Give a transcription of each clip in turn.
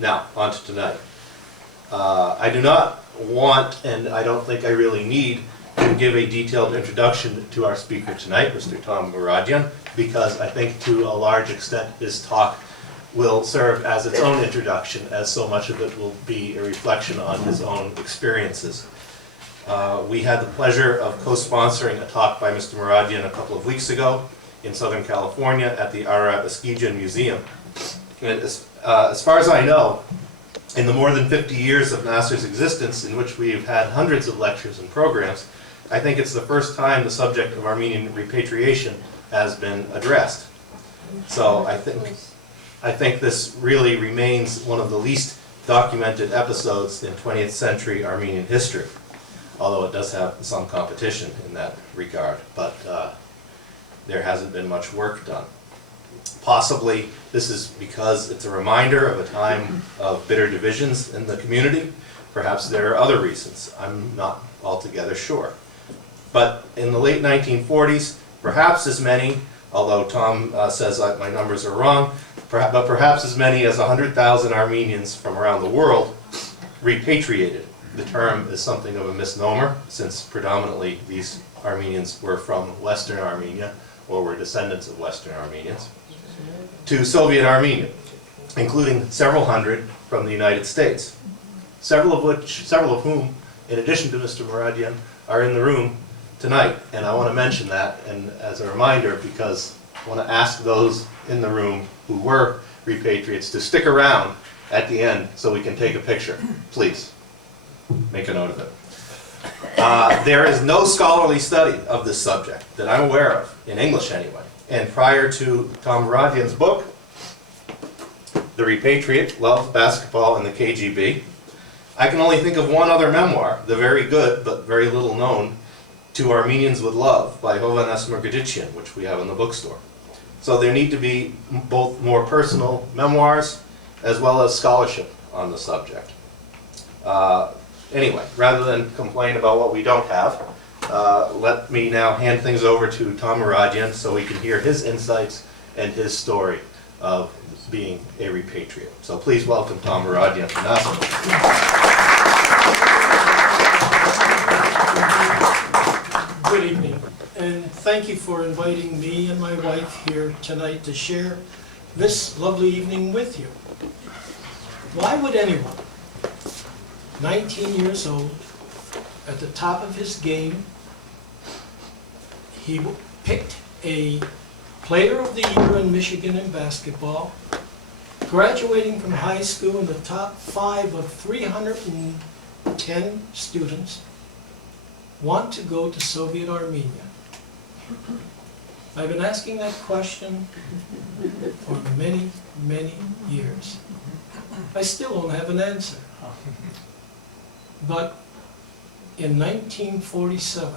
Now, on to tonight. I do not want, and I don't think I really need, to give a detailed introduction to our speaker tonight, Mr. Tom Mooradian, because I think to a large extent his talk will serve as its own introduction, as so much of it will be a reflection on his own experiences. We had the pleasure of co-sponsoring a talk by Mr. Mooradian a couple of weeks ago in Southern California at the Ararat Esquejan Museum. And as far as I know, in the more than 50 years of NAASR's existence, in which we've had hundreds of lectures and programs, I think it's the first time the subject of Armenian repatriation has been addressed. So I think this really remains one of the least documented episodes in 20th century Armenian history, although it does have some competition in that regard, but there hasn't been much work done. Possibly this is because it's a reminder of a time of bitter divisions in the community. Perhaps there are other reasons. I'm not altogether sure. But in the late 1940s, perhaps as many, although Tom says my numbers are wrong, but perhaps as many as 100,000 Armenians from around the world repatriated. The term is something of a misnomer, since predominantly these Armenians were from Western Armenia, or were descendants of Western Armenians, to Soviet Armenia, including several hundred from the United States, several of whom, in addition to Mr. Mooradian, are in the room tonight. And I want to mention that, and as a reminder, because I want to ask those in the room who were repatriates to stick around at the end so we can take a picture. Please, make a note of it. There is no scholarly study of this subject that I'm aware of, in English anyway. And prior to Tom Mooradian's book, The Repatriate, Love, Basketball, and the KGB, I can only think of one other memoir, the very good but very little known, To Armenians with Love, by Hovannes Mooradian, which we have in the bookstore. So there need to be both more personal memoirs as well as scholarship on the subject. Anyway, rather than complain about what we don't have, let me now hand things over to Tom Mooradian so we can hear his insights and his story of being a repatriate. So please welcome Tom Mooradian to NAASR. Good evening, and thank you for inviting me and my wife here tonight to share this lovely evening with you. Why would anyone, 19 years old, at the top of his game, he picked a player of the year in Michigan in basketball, graduating from high school in the top 5 of 310 students, want to go to Soviet Armenia? I've been asking that question for many, many years. I still don't have an answer. But in 1947,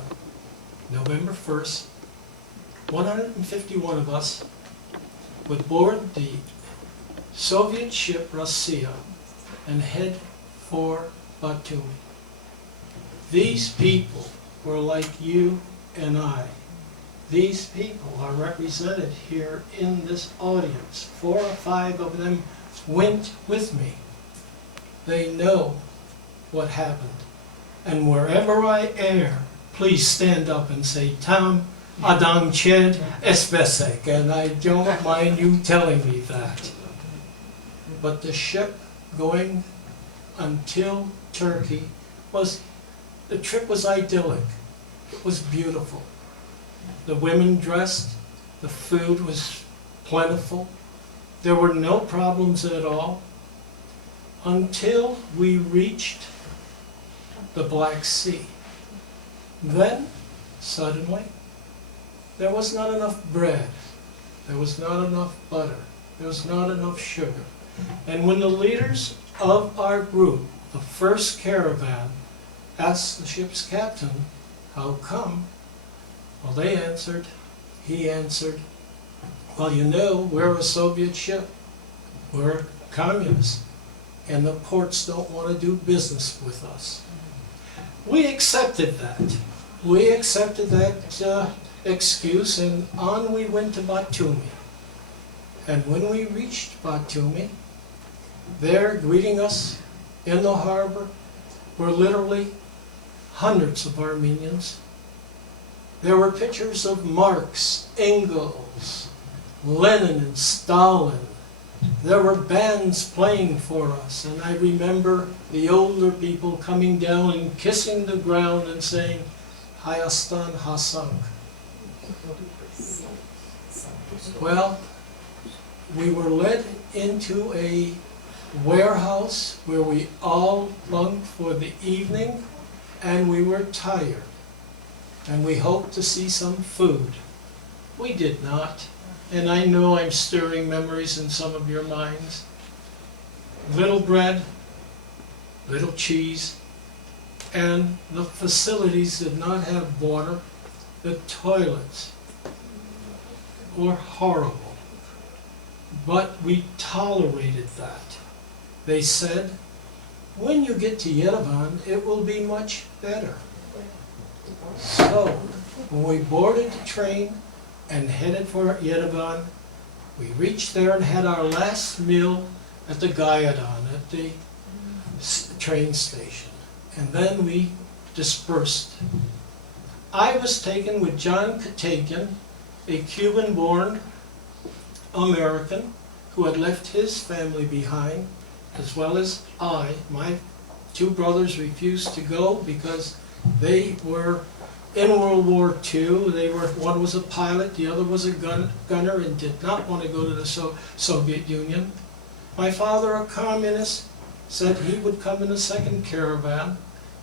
November 1st, 151 of us would board the Soviet ship Russia and head for Batumi. These people were like you and I. These people are represented here in this audience. 4 or 5 of them went with me. They know what happened. And wherever I err, please stand up and say, Tam Adam Ched Espesek, and I don't mind you telling me that. But the ship going until Turkey the trip was idyllic. It was beautiful. The women dressed, the food was plentiful. There were no problems at all until we reached the Black Sea. Then, suddenly, there was not enough bread. There was not enough butter. There was not enough sugar. And when the leaders of our group, the first caravan, asked the ship's captain, how come? Well, he answered, well, you know, we're a Soviet ship. We're communists. And the ports don't want to do business with us. We accepted that. We accepted that excuse, and on we went to Batumi. And when we reached Batumi, There greeting us in the harbor were literally hundreds of Armenians. There were pictures of Marx, Engels, Lenin and Stalin. There were bands playing for us, and I remember the older people coming down and kissing the ground and saying, Hayastan Hasank. Well, we were led into a warehouse where we all bunked for the evening, and we were tired, and we hoped to see some food. We did not, and I know I'm stirring memories in some of your minds. Little bread, little cheese, and the facilities did not have water. The toilets were horrible, but we tolerated that. They said, when you get to Yerevan, it will be much better. So, when we boarded the train and headed for Yerevan, we reached there and had our last meal at the Gayadan, at the train station. And then we dispersed. I was taken with John Katagian, a Cuban-born American who had left his family behind, as well as I. My two brothers refused to go because they were in World War II. One was a pilot, the other was a gunner, and did not want to go to the Soviet Union. My father, a communist, said he would come in a second caravan,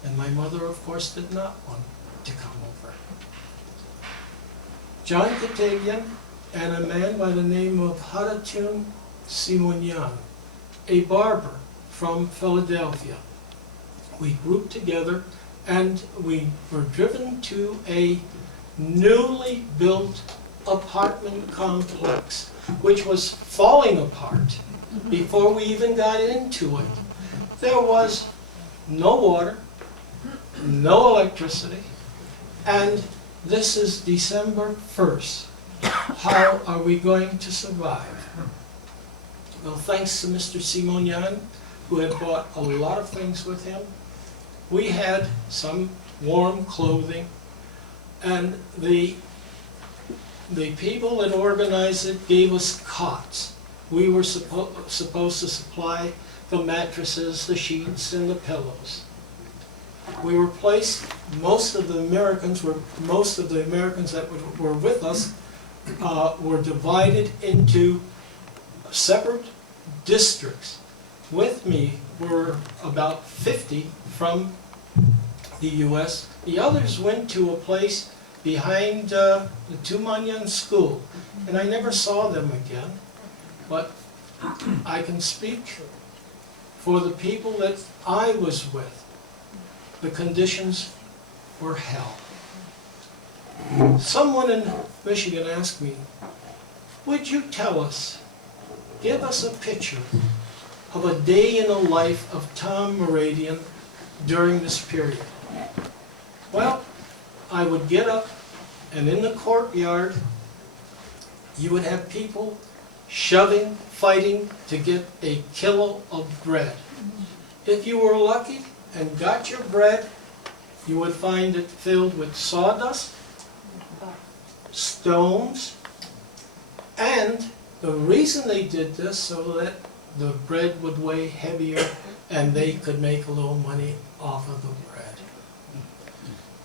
and my mother, of course, did not want to come over. John Katagian and a man by the name of Haratun Simonyan, a barber from Philadelphia. We grouped together and we were driven to a newly built apartment complex, which was falling apart before we even got into it. There was no water, no electricity, and this is December 1st. How are we going to survive? Well, thanks to Mr. Simonyan, who had brought a lot of things with him, we had some warm clothing, and the people that organized it gave us cots. We were supposed to supply the mattresses, the sheets, and the pillows. We were placed, most of the Americans that were with us were divided into separate districts. With me were about 50 from the U.S. The others went to a place behind the Tumanyan school, and I never saw them again. But I can speak for the people that I was with. The conditions were hell. Someone in Michigan asked me, would you tell us, give us a picture of a day in the life of Tom Mooradian during this period? Well, I would get up, and in the courtyard, you would have people shoving, fighting to get a kilo of bread. If you were lucky and got your bread, you would find it filled with sawdust, stones, and the reason they did this so that the bread would weigh heavier and they could make a little money off of the bread.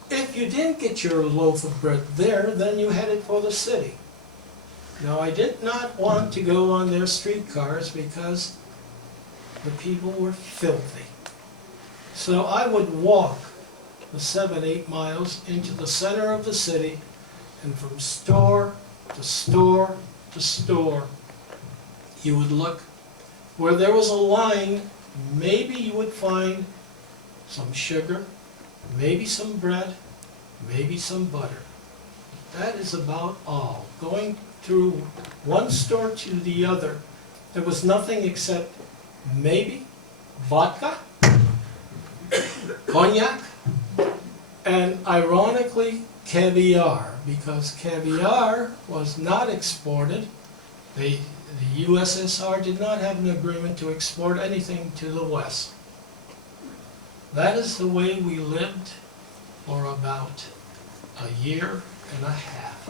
If you didn't get your loaf of bread there, then you headed for the city. Now, I did not want to go on their streetcars because the people were filthy. So I would walk the 7-8 miles into the center of the city, and from store to store to store, you would look. Where there was a line, maybe you would find some sugar, maybe some bread, maybe some butter. That is about all. Going through one store to the other, there was nothing except maybe vodka, cognac, and ironically caviar, because caviar was not exported. the USSR did not have an agreement to export anything to the West. That is the way we lived for about a year and a half.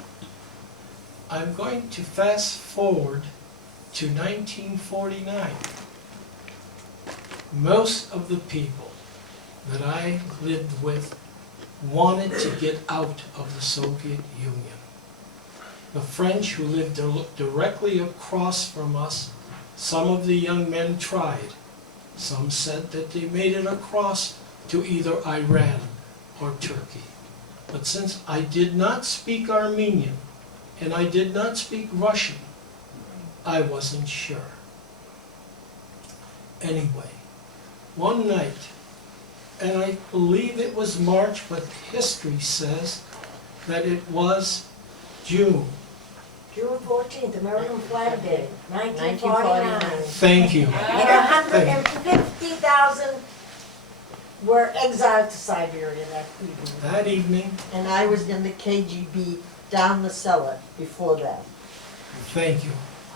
I'm going to fast forward to 1949. Most of the people that I lived with wanted to get out of the Soviet Union. The French who lived directly across from us, some of the young men tried. Some said that they made it across to either Iran or Turkey. But since I did not speak Armenian and I did not speak Russian, I wasn't sure. Anyway, one night, and I believe it was March, but history says that it was June. June 14th, American Flag Day, 1949. Thank you. And 150,000 were exiled to Siberia that evening. That evening, And I was in the KGB down the cellar before that. thank you.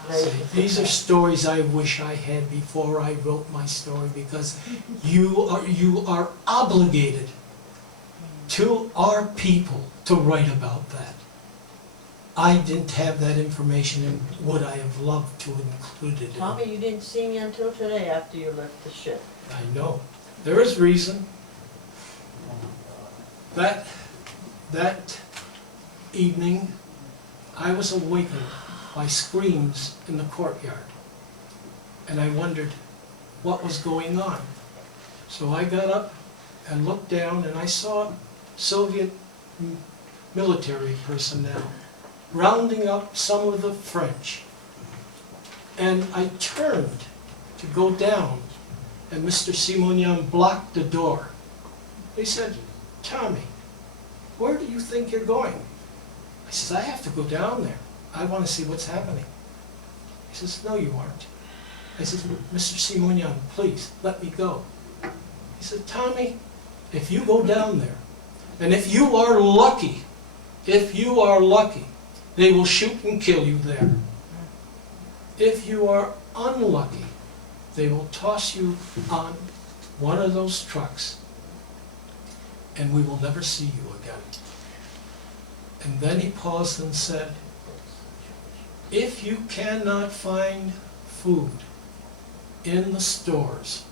See, these are stories I wish I had before I wrote my story, because you are obligated to our people to write about that. I didn't have that information, and would I have loved to include it in. Tommy, you didn't see me until today after you left the ship. I know. There is reason. That evening, I was awakened by screams in the courtyard. And I wondered what was going on. So I got up and looked down, and I saw Soviet military personnel rounding up some of the French. And I turned to go down, and Mr. Simonian blocked the door. He said, "Tommy, where do you think you're going?" I says, "I have to go down there. I want to see what's happening." He says, "No, you aren't." I says, "Mr. Simonian, please, let me go." He said, "Tommy, if you go down there, and if you are lucky, they will shoot and kill you there. If you are unlucky, they will toss you on one of those trucks, and we will never see you again." And then he paused and said, "If you cannot find food in the stores,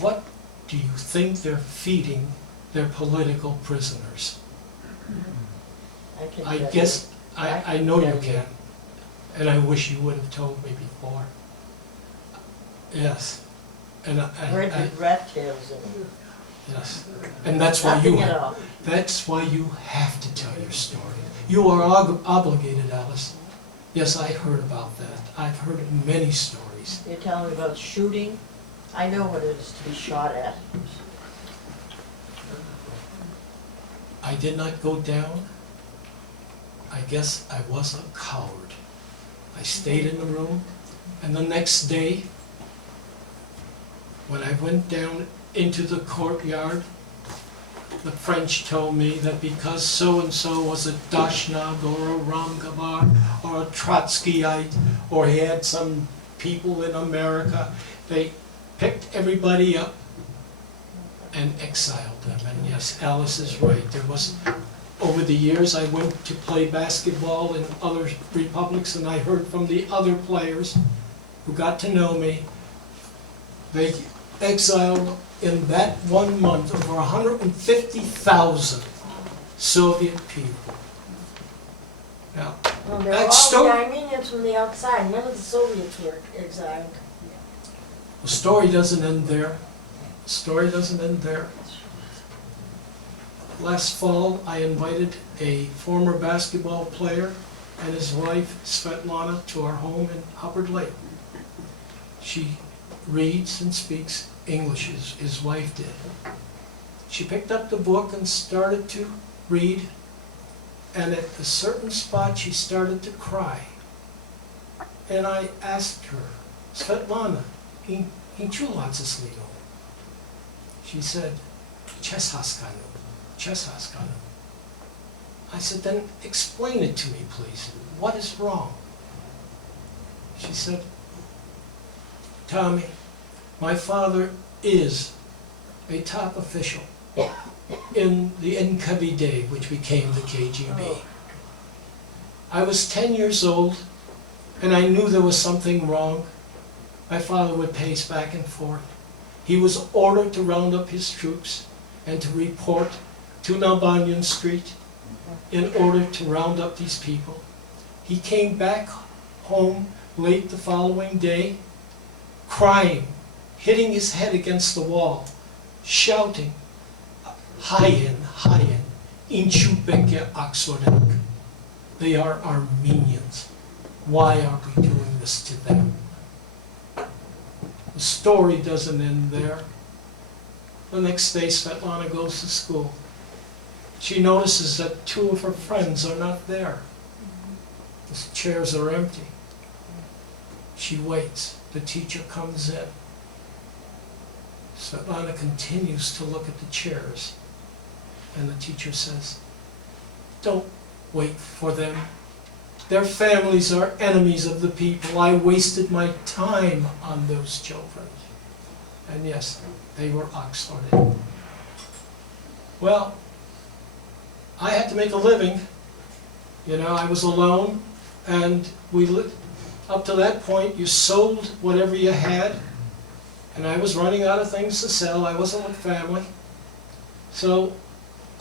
what do you think they're feeding their political prisoners?" I guess, I know you can, and I wish you would have told me before. Yes, and Heard with rat tails in them. yes, and that's why you Nothing at all. that's why you have to tell your story. You are obligated, Alice. Yes, I heard about that. I've heard many stories. You're telling me about shooting? I know what it is to be shot at. I did not go down. I guess I was a coward. I stayed in the room, and the next day, when I went down into the courtyard, the French told me that because so-and-so was a Dashnag or a Ramgabar or a Trotskyite, or he had some people in America, they picked everybody up and exiled them. And yes, Alice is right. There was, over the years, I went to play basketball in other republics, and I heard from the other players who got to know me. They exiled in that 1 month over 150,000 Soviet people. Now, Well, they're that all the story, Armenians from the outside. None of the Soviets were exiled. the story doesn't end there. The story doesn't end there. Last fall, I invited a former basketball player and his wife, Svetlana, to our home in Hubbard Lake. She reads and speaks English, his wife did. She picked up the book and started to read, and at a certain spot she started to cry. And I asked her, "Svetlana, in Chulatsasligo?" She said, "Cheshaskanu. Cheshaskanu." I said, "Then explain it to me, please. What is wrong?" She said, Tommy, my father is a top official in the NKVD, which became the KGB. I was 10 years old, and I knew there was something wrong. My father would pace back and forth. He was ordered to round up his troops and to report to Nalbanyan Street in order to round up these people. He came back home late the following day, crying, hitting his head against the wall, shouting, Hayen, Hayen, Inchubeke Aksodak. They are Armenians. Why are we doing this to them? The story doesn't end there. The next day, Svetlana goes to school. She notices that 2 of her friends are not there. The chairs are empty. She waits. The teacher comes in. Svetlana continues to look at the chairs. And the teacher says, don't wait for them. Their families are enemies of the people. I wasted my time on those children. And yes, they were oxlorded. Well, I had to make a living. You know, I was alone, and up to that point, you sold whatever you had, and I was running out of things to sell. I wasn't with family. So,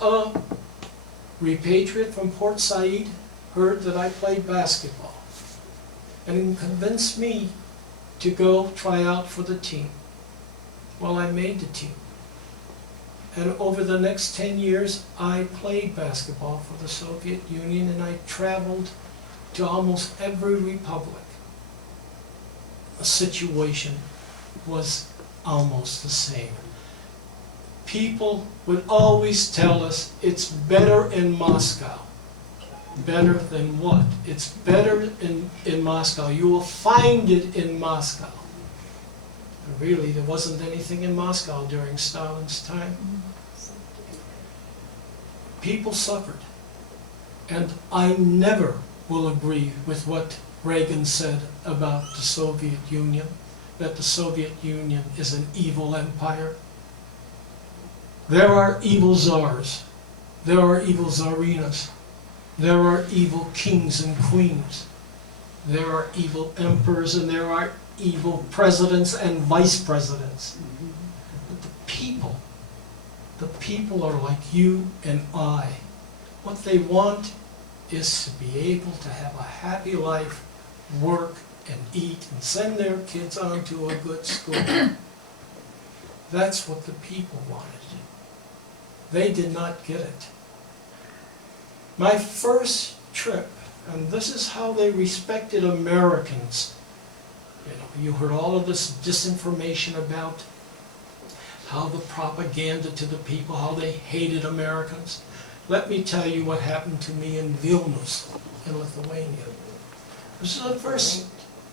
a repatriate from Port Said heard that I played basketball and convinced me to go try out for the team. Well, I made the team. And over the next 10 years, I played basketball for the Soviet Union, and I traveled to almost every republic. The situation was almost the same. People would always tell us it's better in Moscow. Better than what? It's better in Moscow. You will find it in Moscow. Really, there wasn't anything in Moscow during Stalin's time. People suffered. And I never will agree with what Reagan said about the Soviet Union, that the Soviet Union is an evil empire. There are evil czars. There are evil czarinas. There are evil kings and queens. There are evil emperors, and there are evil presidents and vice presidents. But the people are like you and I. What they want is to be able to have a happy life, work and eat, and send their kids on to a good school. That's what the people wanted. They did not get it. My first trip, and this is how they respected Americans. You know, you heard all of this disinformation about how the propaganda to the people, how they hated Americans. Let me tell you what happened to me in Vilnius, in Lithuania. This is the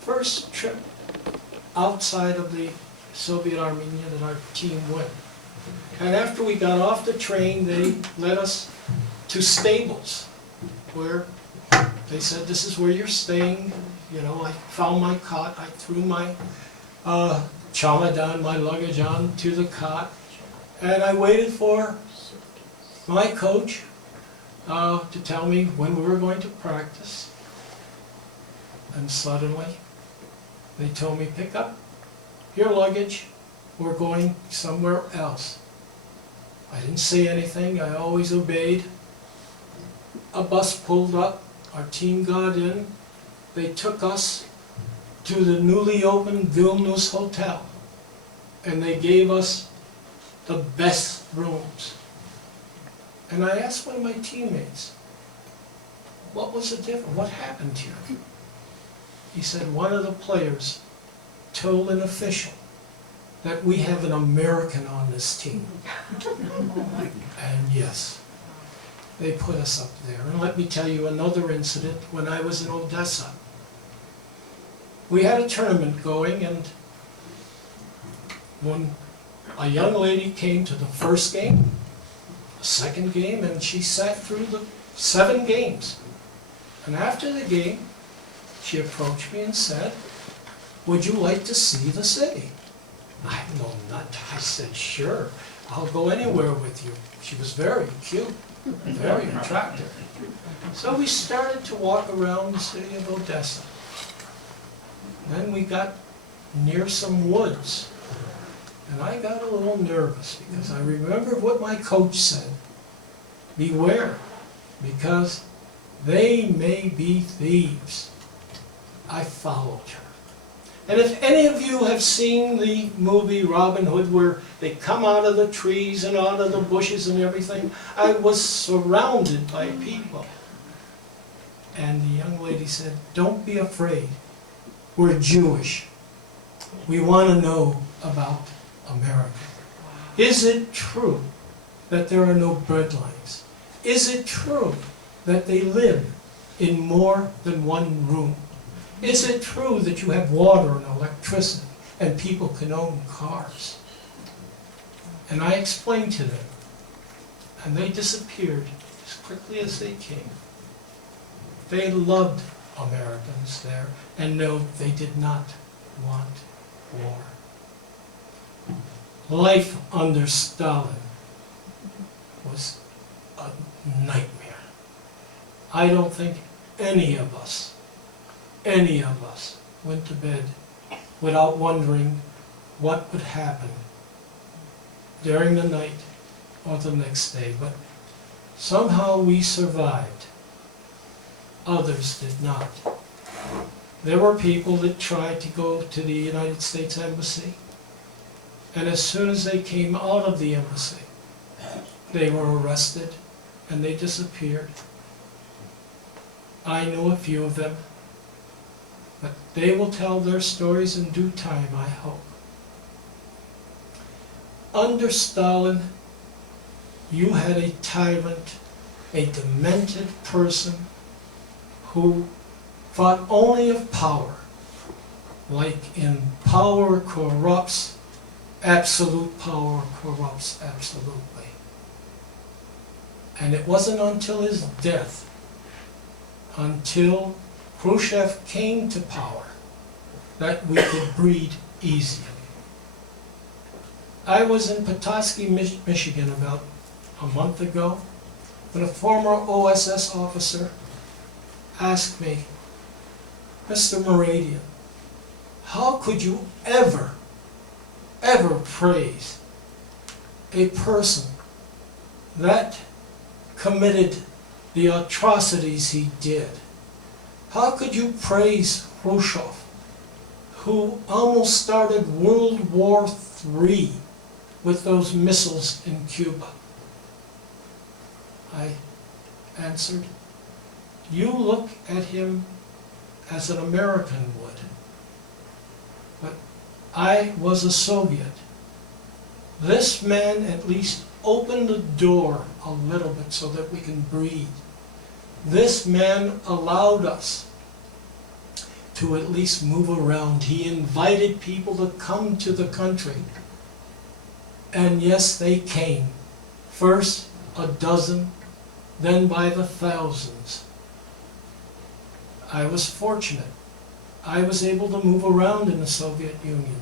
first trip outside of the Soviet Armenia that our team went. And after we got off the train, they led us to stables, where they said, this is where you're staying. You know, I found my cot, I threw my chamadan, my luggage on to the cot, and I waited for my coach to tell me when we were going to practice. And suddenly, they told me, pick up your luggage, we're going somewhere else. I didn't say anything, I always obeyed. A bus pulled up, our team got in, they took us to the newly opened Vilnius Hotel, and they gave us the best rooms. And I asked one of my teammates, what was the difference? What happened here? He said, one of the players told an official that we have an American on this team. And yes, they put us up there. And let me tell you another incident when I was in Odessa. We had a tournament going, and when a young lady came to the first game, the second game, and she sat through the 7 games. And after the game, she approached me and said, would you like to see the city? I said, sure, I'll go anywhere with you. She was very cute, very attractive. So we started to walk around the city of Odessa. Then we got near some woods. And I got a little nervous because I remembered what my coach said. Beware, because they may be thieves. I followed her. And if any of you have seen the movie Robin Hood, where they come out of the trees and out of the bushes and everything, I was surrounded by people. And the young lady said, don't be afraid. We're Jewish. We want to know about America. Is it true that there are no breadlines? Is it true that they live in more than one room? Is it true that you have water and electricity and people can own cars? And I explained to them, and they disappeared as quickly as they came. They loved Americans there, and no, they did not want war. Life under Stalin was a nightmare. I don't think any of us went to bed without wondering what would happen during the night or the next day. But somehow we survived. Others did not. There were people that tried to go to the United States Embassy, and as soon as they came out of the embassy, they were arrested and they disappeared. I know a few of them, but they will tell their stories in due time, I hope. Under Stalin, you had a tyrant, a demented person who thought only of power. Like in power corrupts, absolute power corrupts absolutely. And it wasn't until his death, until Khrushchev came to power, that we could breathe easily. I was in Petoskey, Michigan about a month ago when a former OSS officer asked me, Mr. Mooradian, how could you ever praise a person that committed the atrocities he did? How could you praise Khrushchev, who almost started World War III with those missiles in Cuba? I answered, you look at him as an American would, but I was a Soviet. This man at least opened the door a little bit so that we can breathe. This man allowed us to at least move around. He invited people to come to the country. And yes, they came. First a dozen, then by the thousands. I was fortunate. I was able to move around in the Soviet Union.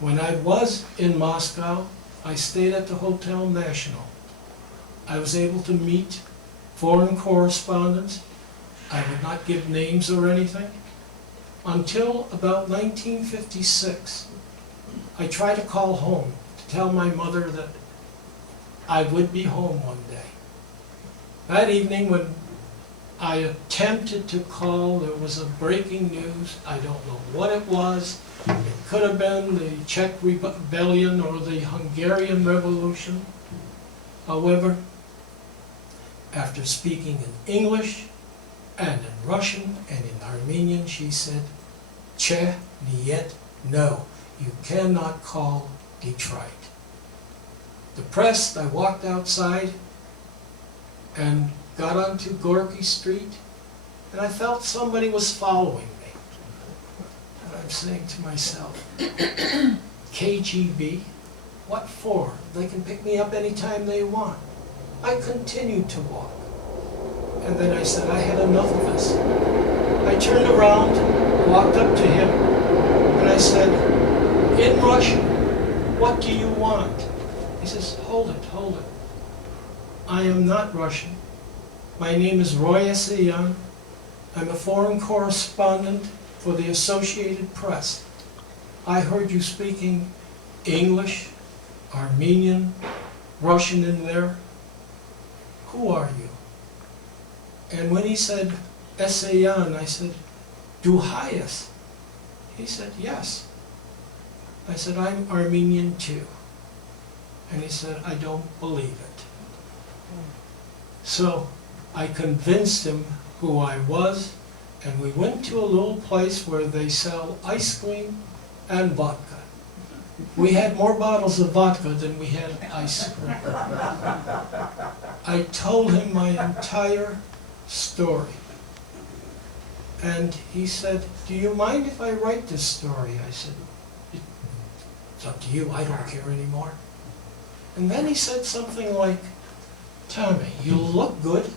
When I was in Moscow, I stayed at the Hotel National. I was able to meet foreign correspondents. I would not give names or anything. Until about 1956, I tried to call home to tell my mother that I would be home one day. That evening when I attempted to call, there was a breaking news. I don't know what it was. It could have been the Czech Rebellion or the Hungarian Revolution. However, after speaking in English and in Russian and in Armenian, she said, Che, niet, no, you cannot call Detroit. Depressed, I walked outside and got onto Gorky Street, and I felt somebody was following me. And I'm saying to myself, KGB? What for? They can pick me up anytime they want. I continued to walk. And then I said, I had enough of this. I turned around, walked up to him, I said, in Russian, what do you want? He says, hold it, hold it. I am not Russian. My name is Roy Essayan. I'm a foreign correspondent for the Associated Press. I heard you speaking English, Armenian, Russian in there. Who are you? And when he said Essayan, I said, Du heißt? He said, yes. I said, I'm Armenian too. And he said, I don't believe it. So I convinced him who I was, and we went to a little place where they sell ice cream and vodka. We had more bottles of vodka than we had ice cream. I told him my entire story. And he said, do you mind if I write this story? I said, it's up to you, I don't care anymore. And then he said something like, Tommy, you look good,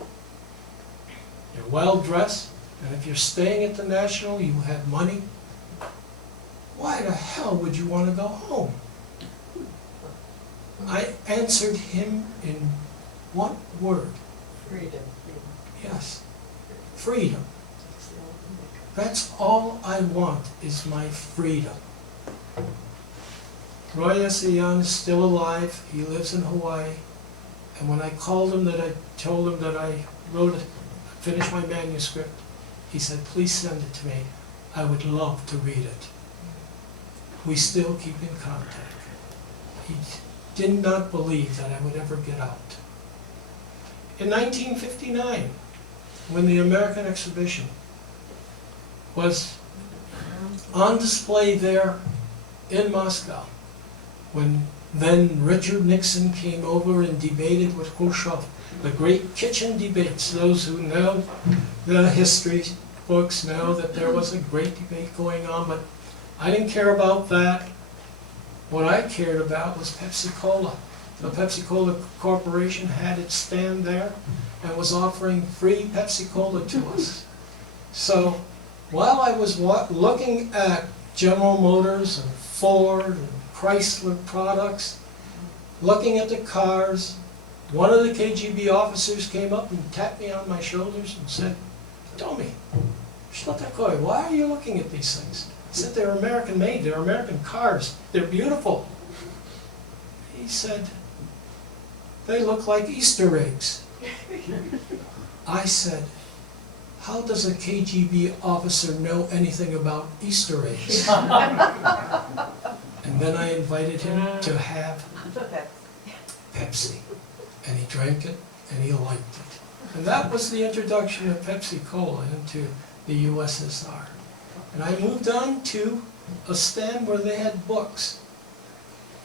you're well dressed, and if you're staying at the National, you have money. Why the hell would you want to go home? I answered him in one word. Freedom. Yes, freedom. That's all I want, is my freedom. Roy Essayan is still alive. He lives in Hawaii. And when I called him, I told him that I finished my manuscript, he said, please send it to me. I would love to read it. We still keep in contact. He did not believe that I would ever get out. In 1959, when the American exhibition was on display there in Moscow, when then Richard Nixon came over and debated with Khrushchev, the great kitchen debates. Those who know the history books know that there was a great debate going on, but I didn't care about that. What I cared about was Pepsi-Cola. The Pepsi-Cola Corporation had its stand there and was offering free Pepsi-Cola to us. So while I was looking at General Motors and Ford and Chrysler products, looking at the cars, one of the KGB officers came up and tapped me on my shoulders and said, Tommy, why are you looking at these things? I said, they're American made, they're American cars, they're beautiful. He said, they look like Easter eggs. I said, how does a KGB officer know anything about Easter eggs? And then I invited him to have Pepsi. And he drank it, and he liked it. And that was the introduction of Pepsi-Cola into the USSR. And I moved on to a stand where they had books.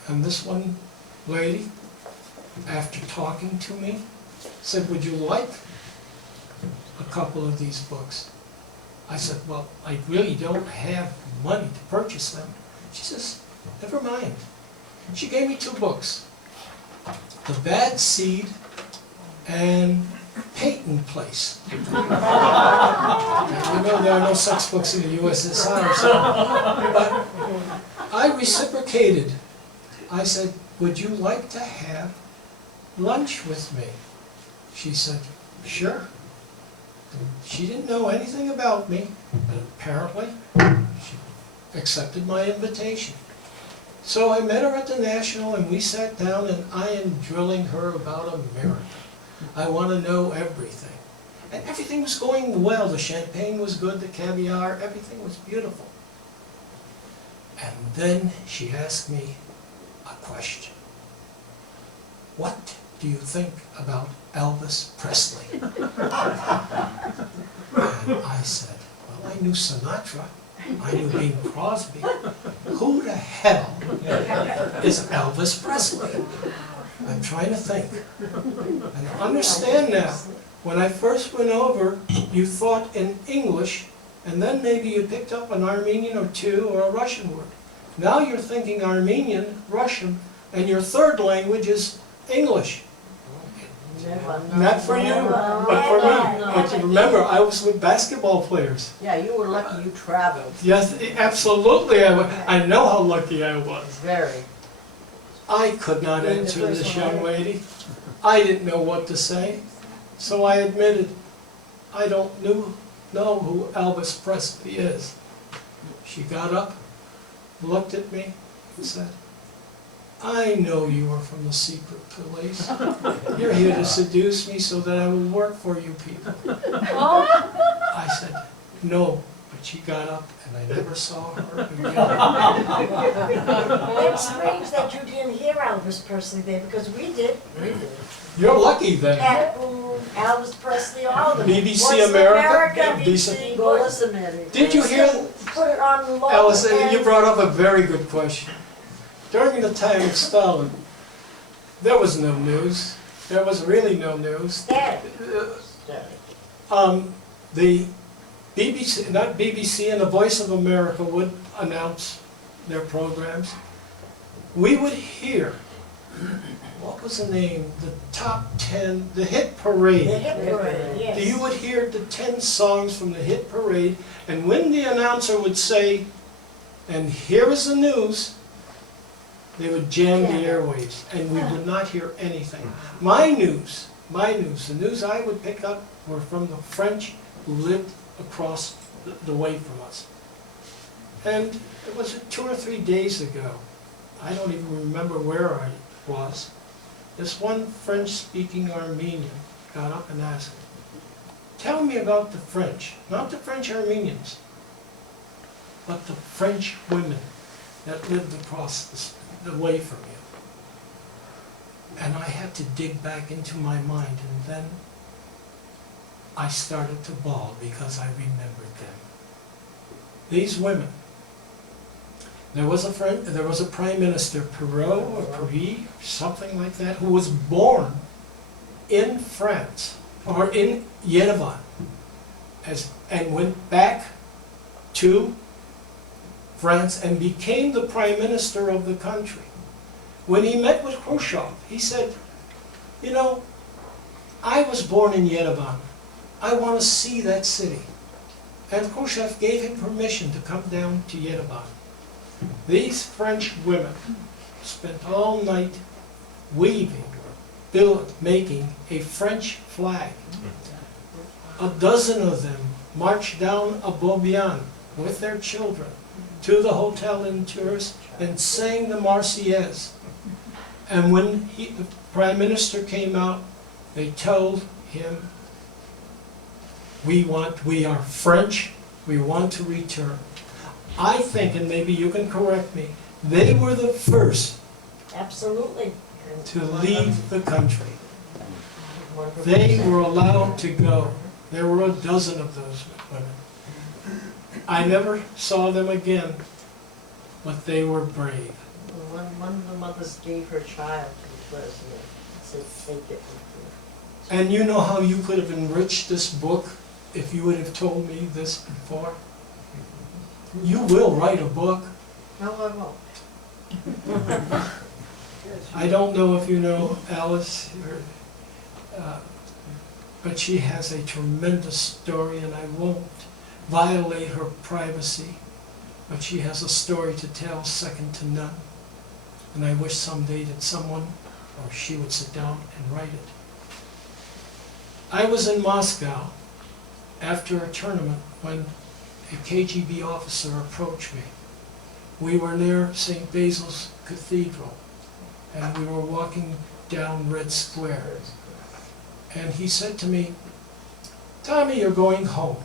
And this one lady, after talking to me, said, would you like a couple of these books? I said, well, I really don't have money to purchase them. She says, never mind. She gave me 2 books. The Bad Seed and Peyton Place. And you know there are no sex books in the USSR, so, but I reciprocated. I said, would you like to have lunch with me? She said, sure. And she didn't know anything about me, but apparently she accepted my invitation. So I met her at the National and we sat down and I am drilling her about America. I want to know everything. And everything was going well. The champagne was good, the caviar, everything was beautiful. And then she asked me a question. What do you think about Elvis Presley? And I said, well, I knew Sinatra. I knew Bing Crosby. Who the hell is Elvis Presley? I'm trying to think. And understand now, when I first went over, you thought in English, and then maybe you picked up an Armenian or 2 or a Russian word. Now you're thinking Armenian, Russian, and your third language is English. Never. Not for you, No, but for me. no. But you remember, I was with basketball players. Yeah, you were lucky you traveled. Yes, absolutely, I know how lucky I was. Very. I could not Being the answer first this one. young lady. I didn't know what to say, so I admitted, I don't know who Elvis Presley is. She got up, looked at me, and said, I know you are from the secret police. You're here to seduce me so that I will work for you people. I said, no, but she got up and I never saw her again. It's strange that you didn't hear Elvis Presley there, because we did. You're lucky then. Pat Boone, Elvis Presley, all of them. BBC Voice of America, BBC. Go listen, Eddie. Did you hear, Put it on low. Alice, you and- brought up a very good question. During the time of Stalin, there was no news. There was really no news. Dad, The BBC, not BBC, and the Voice of America would announce their programs. We would hear, what was the name, the top 10, the hit the parade. hip parade, yes. You would hear the 10 songs from the hit parade, and when the announcer would say, and here is the news, they would jam the airwaves, and we would not hear anything. My news, the news I would pick up were from the French who lived across the way from us. And it was 2 or 3 days ago, I don't even remember where I was, this one French-speaking Armenian got up and asked me, tell me about the French, not the French Armenians, but the French women that lived across the way from you. And I had to dig back into my mind, and then I started to bawl because I remembered them. These women, there was a prime minister, Perot or Paris, something like that, who was born in France, or in Yerevan, and went back to France and became the prime minister of the country. When he met with Khrushchev, he said, you know, I was born in Yerevan. I want to see that city. And Khrushchev gave him permission to come down to Yerevan. These French women spent all night weaving, making a French flag. A dozen of them marched down a Bobian with their children to the hotel in Tours and sang the Marseillaise. And when the Prime Minister came out, they told him, we are French, we want to return. I think, and maybe you can correct me, they were the first Absolutely. to leave the country. They were allowed to go. There were a dozen of those women. I never saw them again, but they were brave. One of the mothers gave her child to the president, said, take it with you. And you know how you could have enriched this book if you would have told me this before? You will write a book. No, I won't. I don't know if you know Alice, but she has a tremendous story, and I won't violate her privacy, but she has a story to tell second to none. And I wish someday that someone, or she would sit down and write it. I was in Moscow after a tournament when a KGB officer approached me. We were near St. Basil's Cathedral, and we were walking down Red Square. And he said to me, Tommy, you're going home.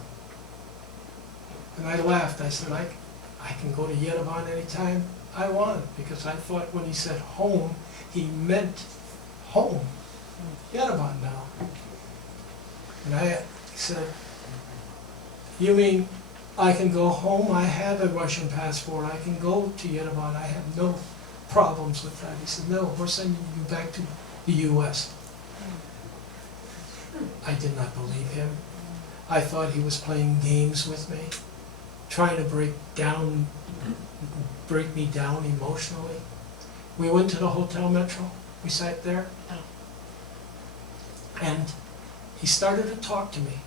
And I laughed. I said, I can go to Yerevan anytime I want, because I thought when he said home, he meant home. Yerevan now. And I said, you mean I can go home? I have a Russian passport. I can go to Yerevan. I have no problems with that. He said, no, we're sending you back to the U.S. I did not believe him. I thought he was playing games with me, trying to break me down emotionally. We went to the Hotel Metro. We sat there. And he started to talk to me.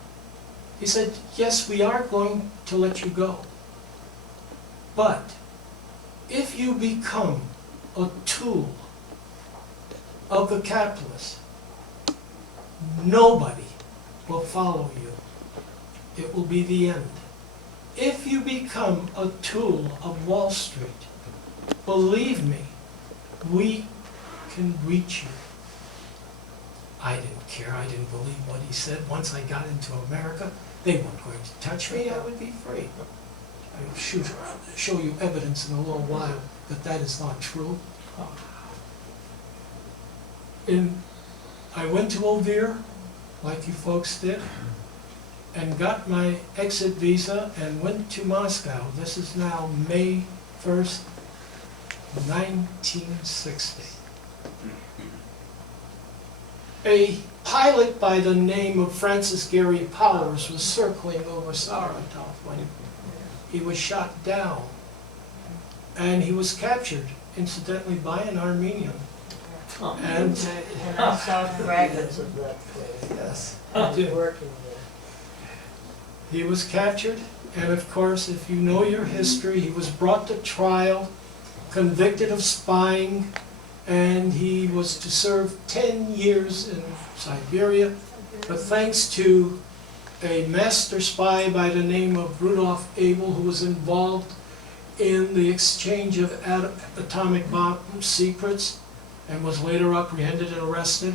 He said, yes, we are going to let you go. But if you become a tool of the capitalists, nobody will follow you. It will be the end. If you become a tool of Wall Street, believe me, we can reach you. I didn't care. I didn't believe what he said. Once I got into America, they weren't going to touch me. I would be free. I will show you evidence in a little while that that is not true. I went to Ovir, like you folks did, and got my exit visa and went to Moscow. This is now May 1st, 1960. A pilot by the name of Francis Gary Powers was circling over Saratov when he was shot down. And he was captured, incidentally, by an Armenian. And I saw fragments of that place. yes, I was working there. he was captured, and of course, if you know your history, he was brought to trial, convicted of spying, and he was to serve 10 years in Siberia. But thanks to a master spy by the name of Rudolf Abel, who was involved in the exchange of atomic bomb secrets and was later apprehended and arrested,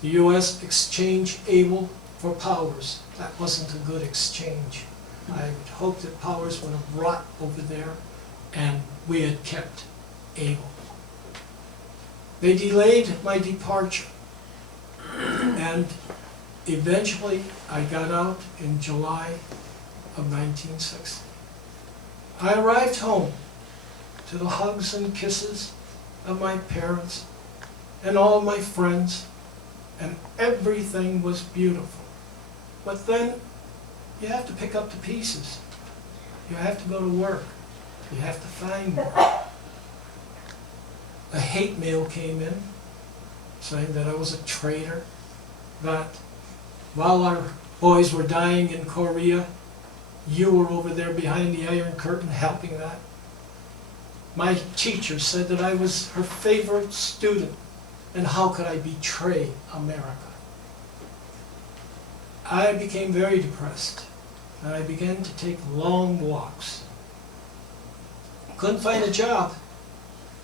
the U.S. exchanged Abel for Powers. That wasn't a good exchange. I would hope that Powers would have rot over there and we had kept Abel. They delayed my departure, and eventually I got out in July of 1960. I arrived home to the hugs and kisses of my parents and all of my friends, and everything was beautiful. But then you have to pick up the pieces. You have to go to work. You have to find work. A hate mail came in saying that I was a traitor, that while our boys were dying in Korea, you were over there behind the Iron Curtain helping that. My teacher said that I was her favorite student, and how could I betray America? I became very depressed, and I began to take long walks. Couldn't find a job,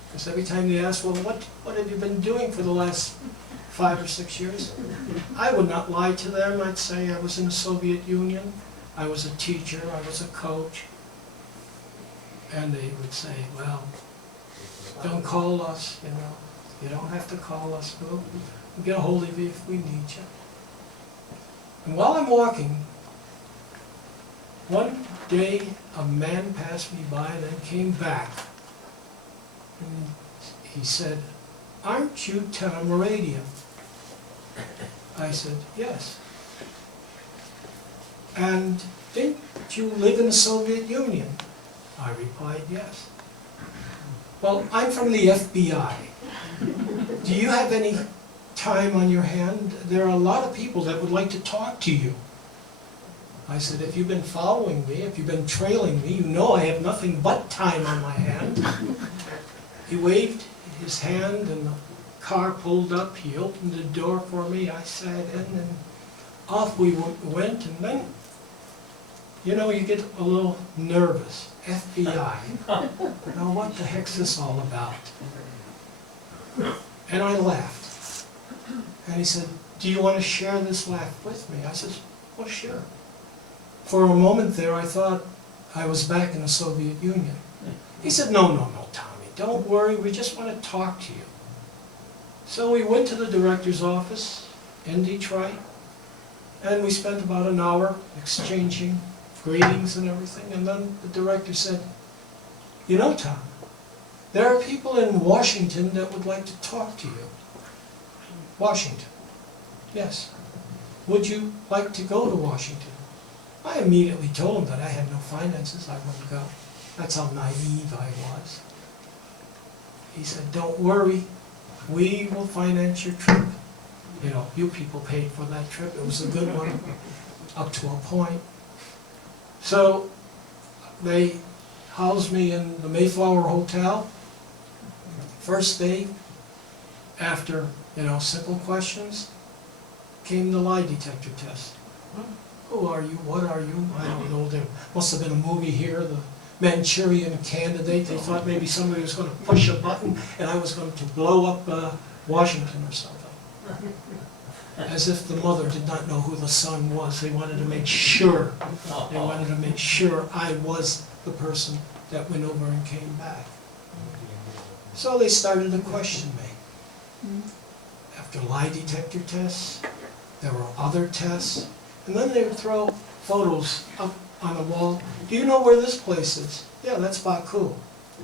because every time they asked, well, what have you been doing for the last 5 or 6 years? I would not lie to them. I'd say I was in the Soviet Union, I was a teacher, I was a coach. And they would say, well, don't call us, you know. You don't have to call us. We'll get a hold of you if we need you. And while I'm walking, one day a man passed me by and then came back. And he said, aren't you Tom Mooradian? I said, yes. And didn't you live in the Soviet Union? I replied, yes. Well, I'm from the FBI. Do you have any time on your hand? There are a lot of people that would like to talk to you. I said, if you've been following me, if you've been trailing me, you know I have nothing but time on my hand. He waved his hand and the car pulled up. He opened the door for me. I sat in and off we went, and then, you know, you get a little nervous. FBI. Now what the heck's this all about? And I laughed. And he said, do you want to share this laugh with me? I said, well, sure. For a moment there, I thought I was back in the Soviet Union. He said, no, Tommy, don't worry, we just want to talk to you. So we went to the director's office in Detroit, and we spent about an hour exchanging greetings and everything, and then the director said, you know, Tom, there are people in Washington that would like to talk to you. Washington. Yes. Would you like to go to Washington? I immediately told him that I had no finances, I wouldn't go. That's how naive I was. He said, don't worry, we will finance your trip. You know, you people paid for that trip. It was a good one, up to a point. So they housed me in the Mayflower Hotel. First day, after, you know, simple questions, came the lie detector test. Who are you? What are you? I don't know. There must have been a movie here, the Manchurian Candidate. They thought maybe somebody was going to push a button and I was going to blow up Washington or something. As if the mother did not know who the son was. They wanted to make sure. They wanted to make sure I was the person that went over and came back. So they started to question me. After lie detector tests, there were other tests, and then they would throw photos up on the wall. Do you know where this place is? Yeah, that's Baku.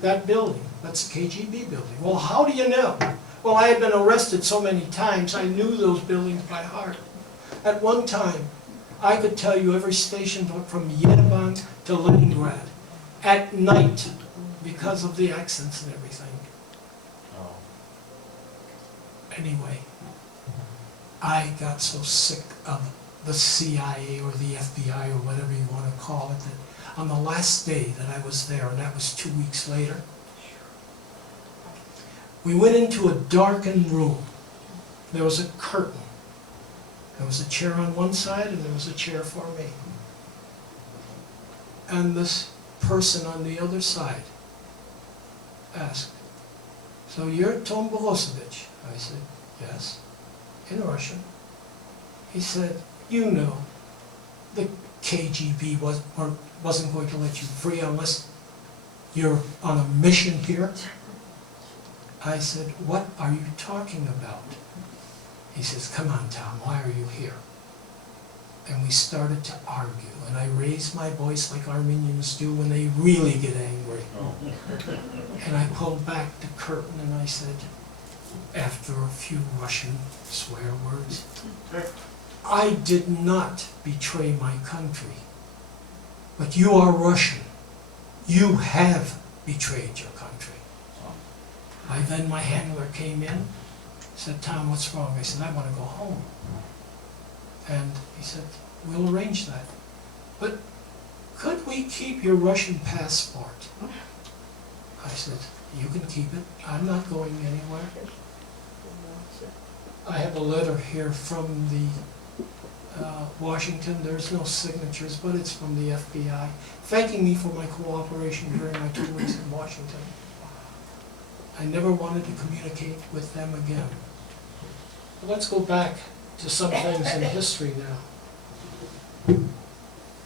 That building, that's the KGB building. Well, how do you know? Well, I had been arrested so many times, I knew those buildings by heart. At one time, I could tell you every station from Yerevan to Leningrad at night because of the accents and everything. Anyway, I got so sick of the CIA or the FBI or whatever you want to call it, that on the last day that I was there, and that was 2 weeks later, we went into a darkened room. There was a curtain. There was a chair on one side and there was a chair for me. And this person on the other side asked, "So you're Tom Borosevich?" I said, "Yes," in Russian. He said, "You know, the KGB wasn't going to let you free unless you're on a mission here." I said, "What are you talking about?" He says, "Come on, Tom, why are you here?" And we started to argue, and I raised my voice like Armenians do when they really get angry. And I pulled back the curtain and I said, after a few Russian swear words, "I did not betray my country, but you are Russian. You have betrayed your country." By then my handler came in, said, "Tom, what's wrong?" I said, "I want to go home." And he said, "We'll arrange that. But could we keep your Russian passport?" I said, "You can keep it. I'm not going anywhere." I have a letter here from the Washington. There's no signatures, but it's from the FBI, thanking me for my cooperation during my 2 weeks in Washington. I never wanted to communicate with them again. But let's go back to some things in history now.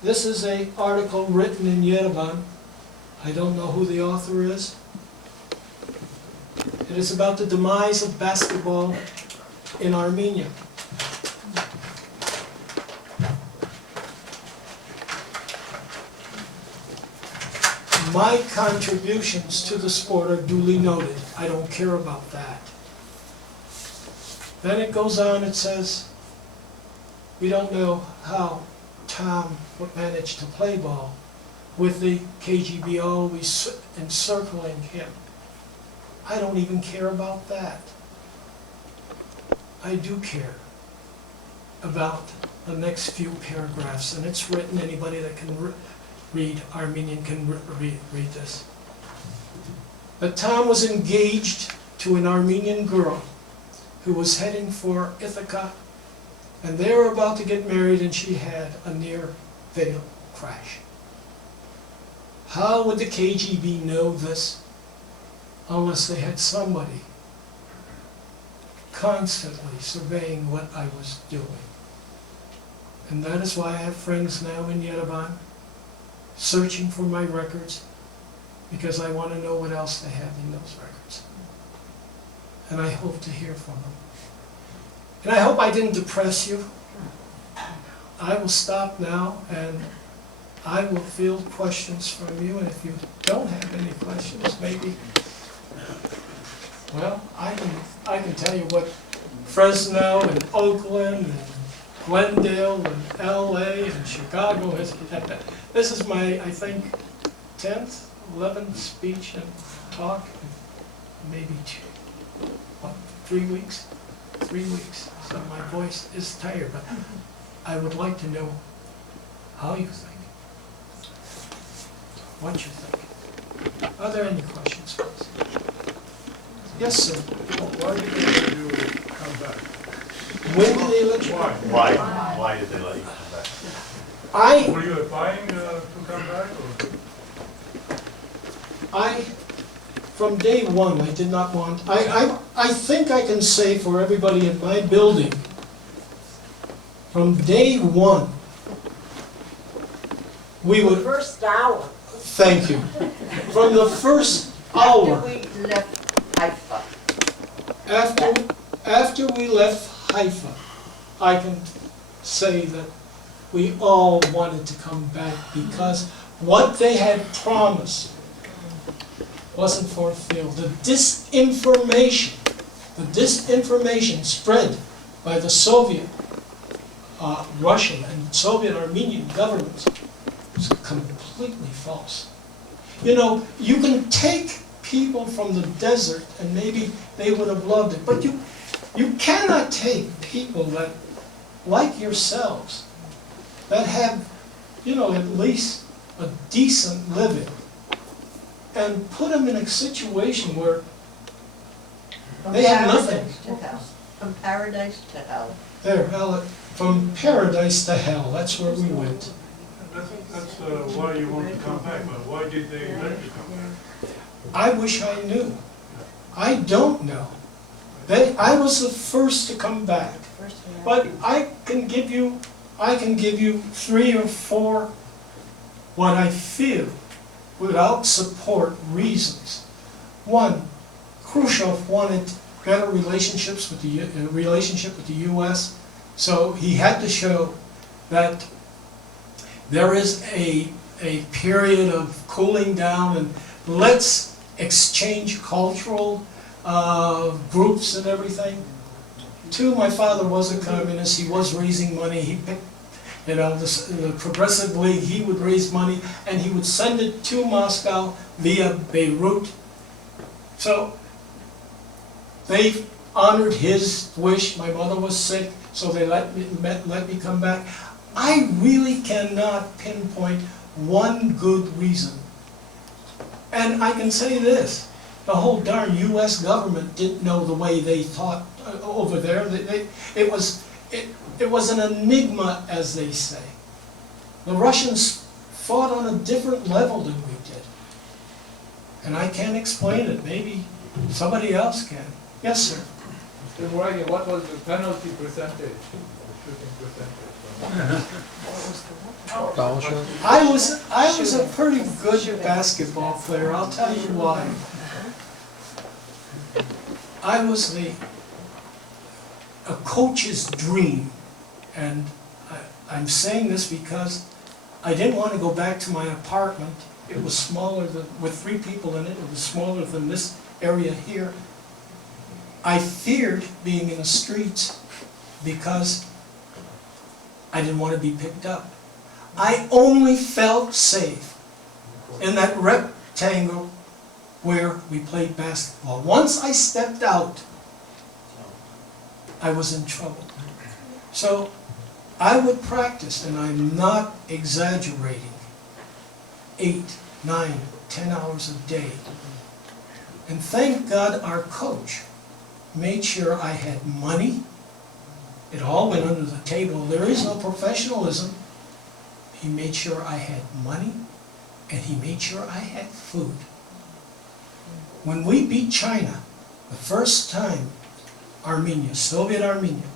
This is an article written in Yerevan. I don't know who the author is. It is about the demise of basketball in Armenia. My contributions to the sport are duly noted. I don't care about that. Then it goes on, it says, we don't know how Tom managed to play ball with the KGB always encircling him. I don't even care about that. I do care about the next few paragraphs, and it's written. Anybody that can read Armenian can read this. But Tom was engaged to an Armenian girl who was heading for Ithaca, and they were about to get married, and she had a near-fatal crash. How would the KGB know this unless they had somebody constantly surveying what I was doing? And that is why I have friends now in Yerevan searching for my records, because I want to know what else they have in those records. And I hope to hear from them. And I hope I didn't depress you. I will stop now, and I will field questions from you, and if you don't have any questions, maybe, well, I can tell you what Fresno and Oakland and Glendale and LA and Chicago has had. This is my, I think, 10th, 11th speech and talk, maybe 3 weeks. 3 weeks. my voice is tired, but I would like to know how you think, what you think. Are there any questions, please? Yes, sir. Why did they let you come back? When did they let you? Why? Why did they let you come back? Were you applying to come back, or? From day one, I did not want, I think I can say for everybody in my building, from day one, we would, First hour. thank you, from the first hour, After we left Haifa, after we left Haifa, I can say that we all wanted to come back because what they had promised wasn't fulfilled. The disinformation spread by the Soviet, Russian and Soviet Armenian governments was completely false. You know, you can take people from the desert and maybe they would have loved it, but you cannot take people that, like yourselves, that have, you know, at least a decent living, and put them in a situation where from they have nothing. paradise to hell. From paradise to hell. There, from paradise to hell, that's where we went. That's why you want to come back, but why did they let you come back? I wish I knew. I don't know. I was the first to come back. But I can give you 3 or 4 what I feel without support reasons. One, Khrushchev wanted better relationships with the relationship with the U.S., so he had to show that there is a period of cooling down and let's exchange cultural groups and everything. 2, my father was a communist. He was raising money. He picked, you know, the Progressive League. He would raise money and he would send it to Moscow via Beirut. So they honored his wish. My mother was sick, so they let me come back. I really cannot pinpoint one good reason. And I can say this. The whole darn U.S. government didn't know the way they thought over there. It was an enigma, as they say. The Russians fought on a different level than we did. And I can't explain it. Maybe somebody else can. Yes, sir. Mr. Mooradian, what was the penalty percentage, the shooting percentage? I was a pretty good basketball player. I'll tell you why. I was a coach's dream, and I'm saying this because I didn't want to go back to my apartment. It was smaller than, with 3 people in it. It was smaller than this area here. I feared being in the streets because I didn't want to be picked up. I only felt safe in that rectangle where we played basketball. Once I stepped out, I was in trouble. So I would practice, and I'm not exaggerating, 8, 9, 10 hours a day. And thank God our coach made sure I had money. It all went under the table. There is no professionalism. He made sure I had money, and he made sure I had food. When we beat China, the first time Armenia, Soviet Armenia,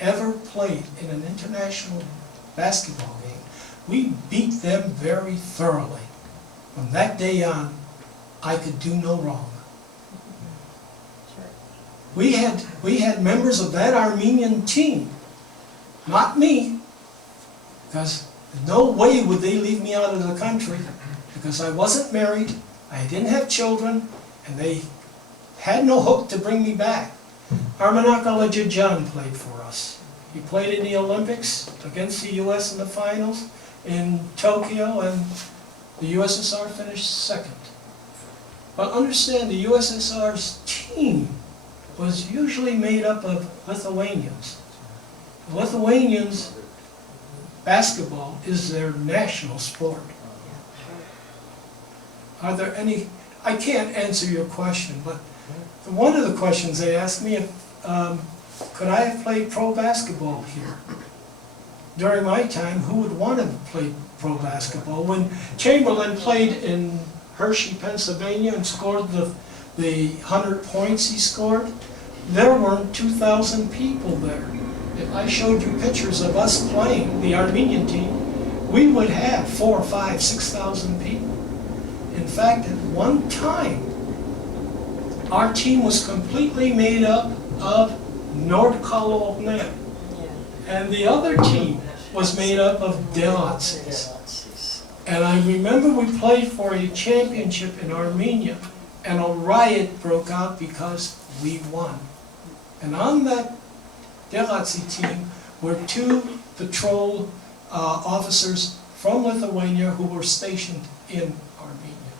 ever played in an international basketball game, we beat them very thoroughly. From that day on, I could do no wrong. We had members of that Armenian team, not me, because no way would they leave me out of the country, because I wasn't married, I didn't have children, and they had no hook to bring me back. Armenak Alajijan played for us. He played in the Olympics against the U.S. in the finals in Tokyo, and the USSR finished 2nd. But understand, the USSR's team was usually made up of Lithuanians. Lithuanians, basketball is their national sport. Are there any, I can't answer your question, but one of the questions they asked me, could I have played pro basketball here? During my time, who would want to play pro basketball? When Chamberlain played in Hershey, Pennsylvania and scored the 100 points he scored, there weren't 2,000 people there. If I showed you pictures of us playing, the Armenian team, we would have 4,000, 5,000, 6,000 people. In fact, at one time, our team was completely made up of Nordkalogne, and the other team was made up of Delazis. And I remember we played for a championship in Armenia, and a riot broke out because we won. And on that Delazi team were 2 patrol officers from Lithuania who were stationed in Armenia.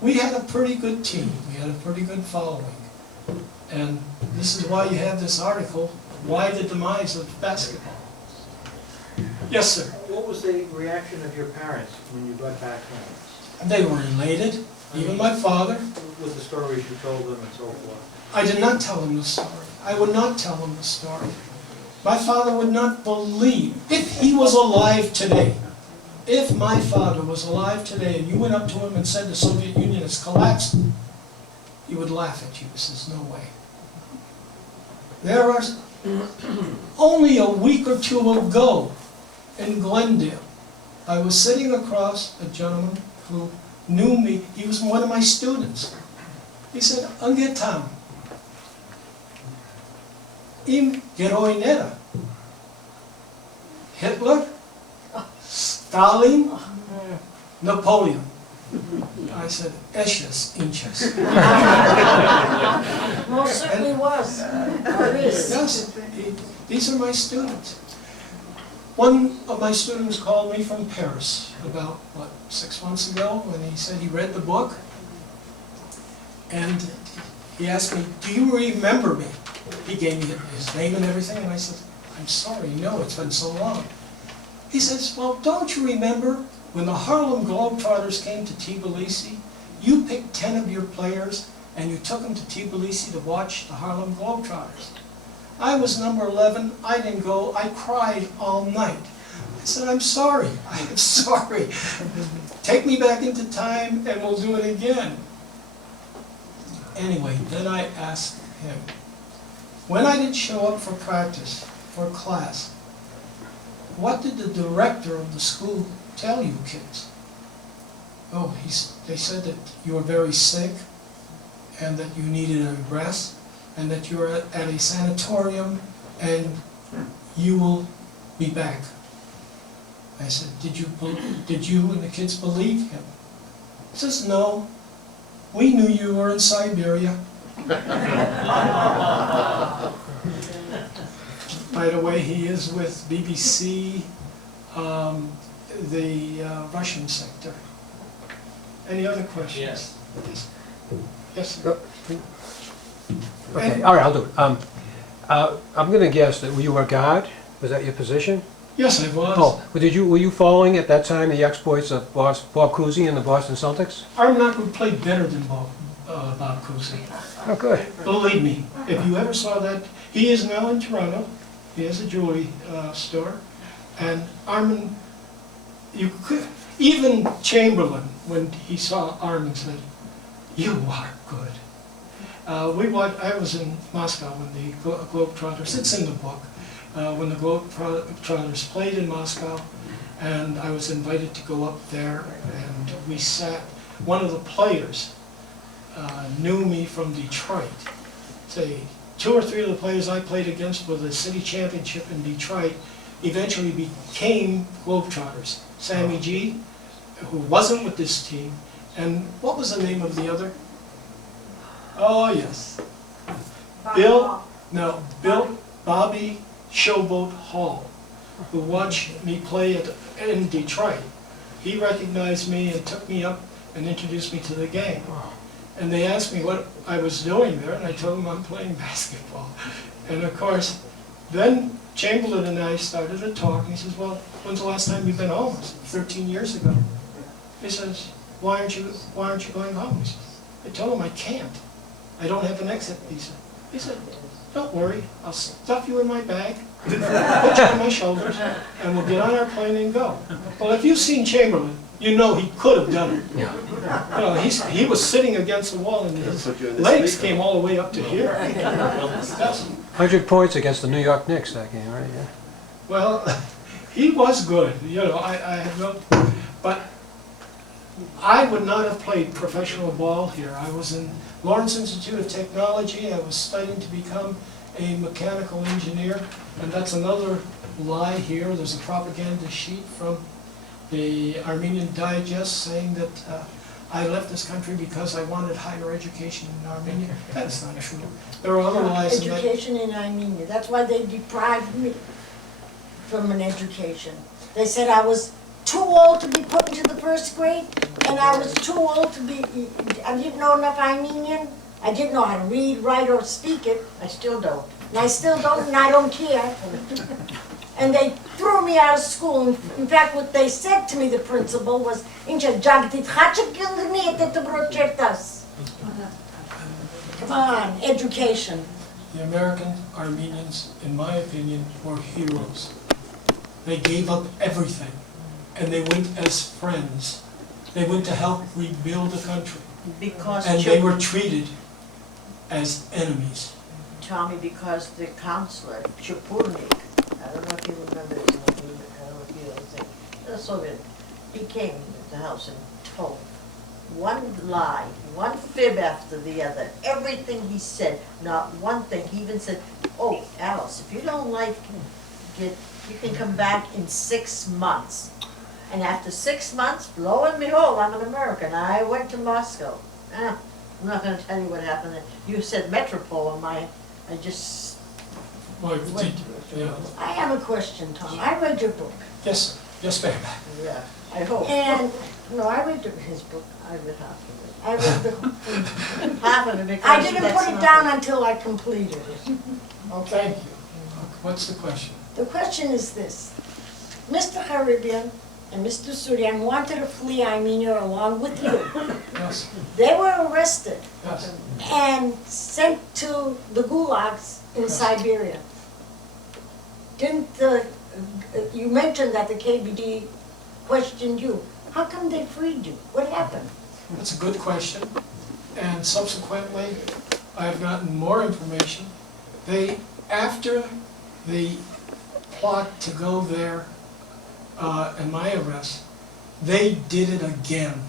We had a pretty good team. We had a pretty good following. And this is why you have this article, Why the Demise of Basketball. Yes, sir. What was the reaction of your parents when you got back home? They were elated, even my father. With the stories you told them and so forth? I did not tell him the story. I would not tell him the story. My father would not believe, if he was alive today, if my father was alive today and you went up to him and said the Soviet Union has collapsed, he would laugh at you. He says, no way. There are only a week or two ago in Glendale, I was sitting across a gentleman who knew me. He was one of my students. He said, Angetam, im geroj nera. Hitler, Stalin, Napoleon. I said, Esches, inches. Most certainly was. Or is. Yes, these are my students. One of my students called me from Paris about, 6 months ago, when he said he read the book. And he asked me, do you remember me? He gave me his name and everything, and I said, I'm sorry, no, it's been so long. He says, well, don't you remember when the Harlem Globetrotters came to Tbilisi? You picked 10 of your players, and you took them to Tbilisi to watch the Harlem Globetrotters. I was number 11, I didn't go, I cried all night. I said, I'm sorry, I'm sorry. Take me back into time and we'll do it again. Anyway, then I asked him, when I didn't show up for practice, for class, what did the director of the school tell you kids? Oh, they said that you were very sick and that you needed a rest and that you were at a sanatorium and you will be back. I said, did you and the kids believe him? He says, no, we knew you were in Siberia. By the way, he is with BBC, the Russian sector. Any other questions? Yes. Yes, sir. Okay, all right, I'll do it. I'm going to guess that you were a guard. Was that your position? Yes, I was. Oh, well, were you following at that time the exploits of Bob Cousy and the Boston Celtics? Armagnac played better than Bob Cousy. Oh, good. Believe me, if you ever saw that, he is now in Toronto. He has a jewelry store, and Armin, you could, even Chamberlain, when he saw Armin, said, "You are good." I was in Moscow when the Globetrotters, it's in the book, when the Globetrotters played in Moscow, and I was invited to go up there, and we sat, one of the players knew me from Detroit. Say, 2 or 3 of the players I played against for the city championship in Detroit eventually became Globetrotters. Sammy G, who wasn't with this team, and what was the name of the other? Oh, yes. Bobby Showboat Hall, who watched me play in Detroit. He recognized me and took me up and introduced me to the game. And they asked me what I was doing there, and I told them I'm playing basketball. And of course, Then Chamberlain and I started to talk, and he says, well, when's the last time you've been home? I said, 13 years ago. He says, why aren't you going home? He says, I told him I can't. I don't have an exit visa. He said, don't worry, I'll stuff you in my bag, put you on my shoulders, and we'll get on our plane and go. Well, if you've seen Chamberlain, you know he could have done it. Yeah. You know, he was sitting against the wall, and his legs came all the way up to here. That's- 100 points against the New York Knicks that game, right? Yeah. Well, he was good, you know, I have no, but I would not have played professional ball here. I was in Lawrence Institute of Technology, I was studying to become a mechanical engineer, and that's another lie here. There's a propaganda sheet from the Armenian Digest saying that I left this country because I wanted higher education in Armenia. That is not true. There are other lies in that. Education in Armenia, that's why they deprived me from an education. They said I was too old to be put into the first grade, and I was too old to be, I didn't know enough Armenian. I didn't know how to read, write, or speak it. I still don't. And I still don't, and I don't care. And they threw me out of school. In fact, what they said to me, the principal, was, come on, education. The American Armenians, in my opinion, were heroes. They gave up everything, and they went as friends. They went to help rebuild the country, Because and they were treated as enemies. Tommy, because the counselor, Chapurnik, I don't know if you remember his name, I don't know if you think, the Soviet, he came to the house and told one lie, one fib after the other, everything he said, not one thing. He even said, oh, Alice, if you don't like it, you can come back in 6 months. And after 6 months, lo and behold, I'm an American. I went to Moscow. I'm not going to tell you what happened there. You said Metropole, and I just Well, went. yeah. I have a question, Tom. I read your book. Yes, yes, ma'am. Yeah, I hope. And, no, I read his book. I read half of it. I read the, Half of it because I didn't that's put it not down the- until I completed it. Okay? Thank you. What's the question? The question is this. Mr. Caribbean and Mr. Surian wanted to flee Armenia along with you. Yes, They were arrested yes. and sent to the gulags in Yes. Siberia. Didn't you mentioned that the KGB questioned you. How come they freed you? What happened? That's a good question. And subsequently, I've gotten more information. After the plot to go there and my arrest, they did it again.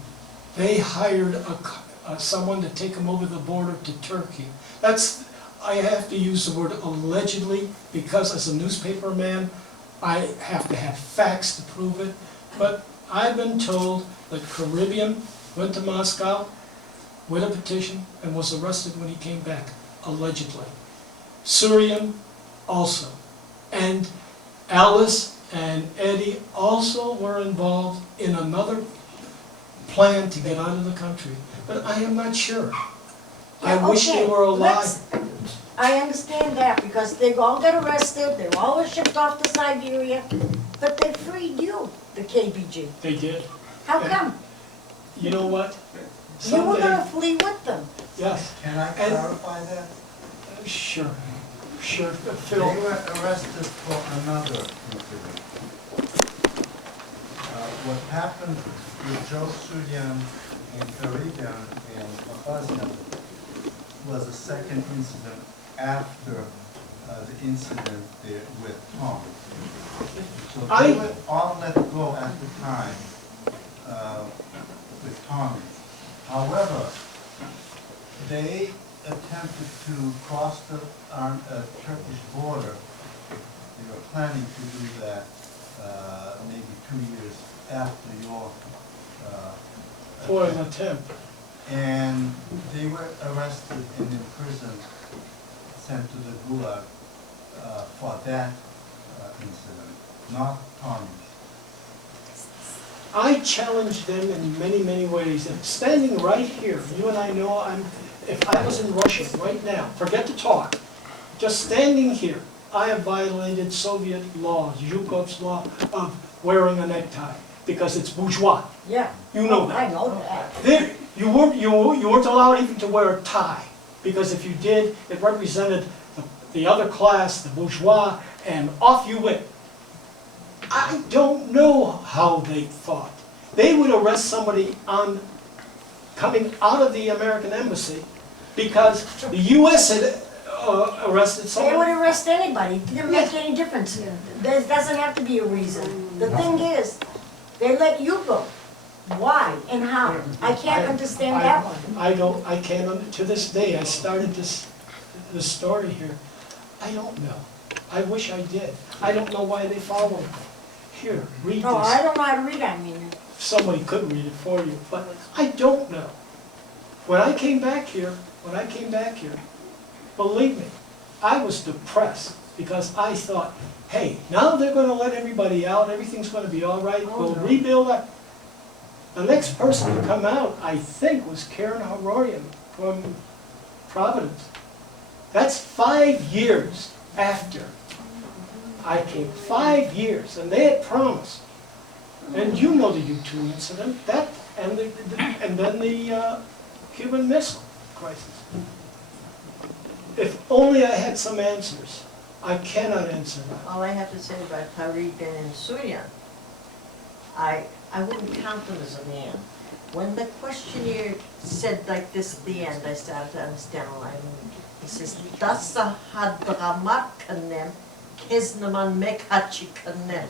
They hired someone to take them over the border to Turkey. I have to use the word allegedly because as a newspaper man, I have to have facts to prove it. But I've been told that Caribbean went to Moscow with a petition and was arrested when he came back, allegedly. Surian also. And Alice and Eddie also were involved in another plan to get out of the country. But I am not sure. I wish they Okay, were alive. I understand that because they all got arrested, they all were shipped off to Siberia, but they freed you, the KBG. They did. How Yeah. come? You know what? You were gonna Someday, flee with them. yes, Can I And- clarify that? sure, sure. They Phil, were arrested for another incident. What happened with Joe Sudian in Caribbean and Makhazyan was a second incident after the incident there with Tom. So they were all let go at the time with Tommy. However, they attempted to cross the Turkish border. They were planning to do that maybe 2 years after your for an attempt. attempt. And they were arrested and imprisoned, sent to the Gulag for that incident, not Tommy's. I challenge them in many, many ways. And standing right here, you and I know if I was in Russia right now, forget to talk, just standing here, I have violated Soviet laws, Zhukov's law of wearing a necktie, because it's bourgeois. Yeah. You know Oh, that. I know that. There, you weren't allowed even to wear a tie, because if you did, it represented the other class, the bourgeois, and off you went. I don't know how they thought. They would arrest somebody on coming out of the American embassy because the U.S. had arrested They someone. would arrest anybody, it didn't make any difference. There doesn't have to be a reason. The thing is, they let you go. Why and how? I can't understand that one. I can't, to this day, I started this story here. I don't know. I wish I did. I don't know why they followed me. Here, read No, I this. don't know how to read, I mean. Somebody could read it for you, but I don't know. When I came back here, believe me, I was depressed because I thought, hey, now they're gonna let everybody out, everything's gonna be all right, we'll rebuild that. The next person to come out, I think, was Karen Harorian from Providence. That's 5 years after I came, 5 years, and they had promised. And you know the U-2 incident, that, and then the Cuban Missile Crisis. If only I had some answers. I cannot answer that. All I have to say about Tariq and Suryan, I wouldn't count them as a man. When the questionnaire said like this at the end, I started to understand what I mean. He says, "Dasa hadramarkanem keznaman mekhachikanem."